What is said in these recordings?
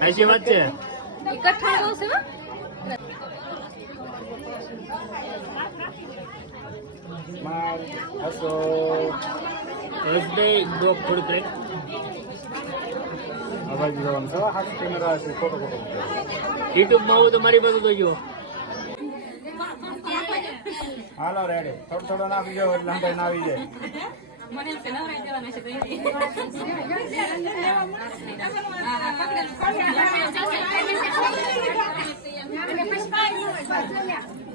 ऐसी बात है इकट्ठा हो से मार हसो थर्सडे दो फुल प्लेट आवाज જોવાનું છે હાથ કેમેરા છે ફોટો YouTube માં આવો તો મારી બાજુ જોજો હાલો રેડી થોડો નાખી જાવ એટલે હંભાઈ ના આવી જાય મને એમ સેના રહી જવાનું છે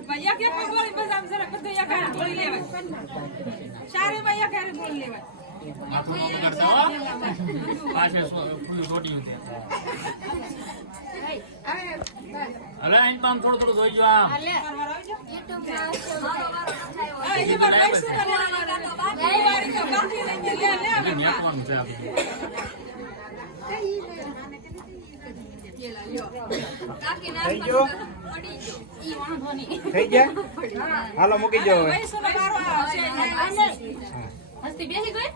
ભૈયા કે બોલી બસ આમ જરા બધું એક હારે બોલી લેવાય સારે ભૈયા કે હારે બોલી લેવાય આટલું કરતા હો પાછે ફૂલ રોટી ઉતે અલે આઈન પામ થોડું જોઈ જો આમ અલે YouTube માં આ એ બાર પૈસા બનાવવાના તો બાકી તો બાકી લઈને લે નેટવાનું છે થઈ ગયા હાલો મૂકી જાવ હવે હસ્તી બેસી ગઈ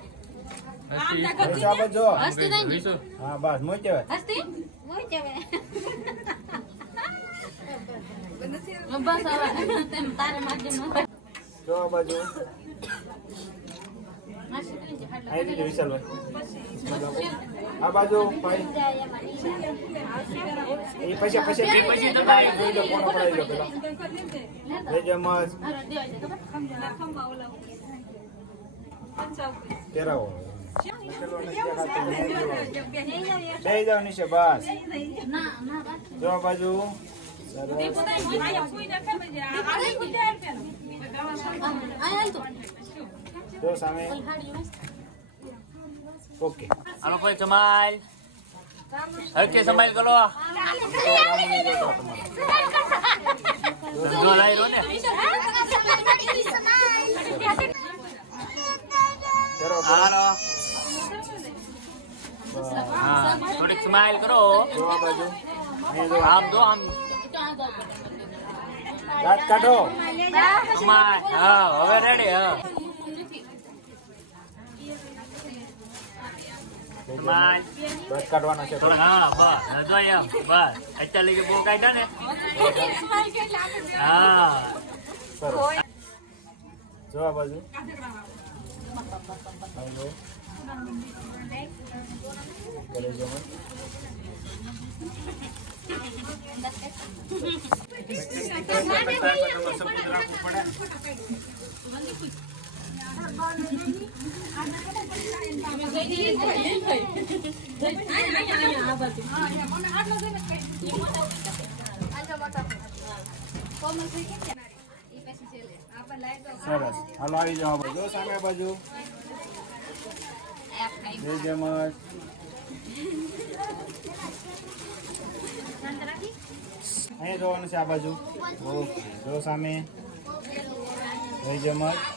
હસ્તી નહીં હા બસ મૂકી જાવ હસ્તી મૂકી જાવ બસ હવે તેમ તારે માધ્યમ જો આ બાજુ આઈ વિશાલ આ બાજુ ભાઈ એ પછી તો ભાઈ જોઈ લો કોણ પડાઈ લો પેલા લેજો મસ તેરાવો બે જાવ નીચે બસ જો આ બાજુ જો સામે ઓકે આનો કોઈ કમાલ હરકે સમાલ કરો જો લાઈ રો ને હાલો હા થોડીક સ્માઈલ કરો જો આ બાજુ આમ દો આમ દાંત કાઢો સ્માઈલ હા હવે રેડી હા સ્માઈલ દાંત કાઢવાના છે થોડા હા બસ જોઈ આમ બસ અત્યારે લઈ બહુ કાઢ્યા ને હા જો આ બાજુ કરે જો સરસ હાલો આવી જાઓ જો સામે બાજુ જય મત અહીંયા જોવાનું છે આ બાજુ જો સામે જય મત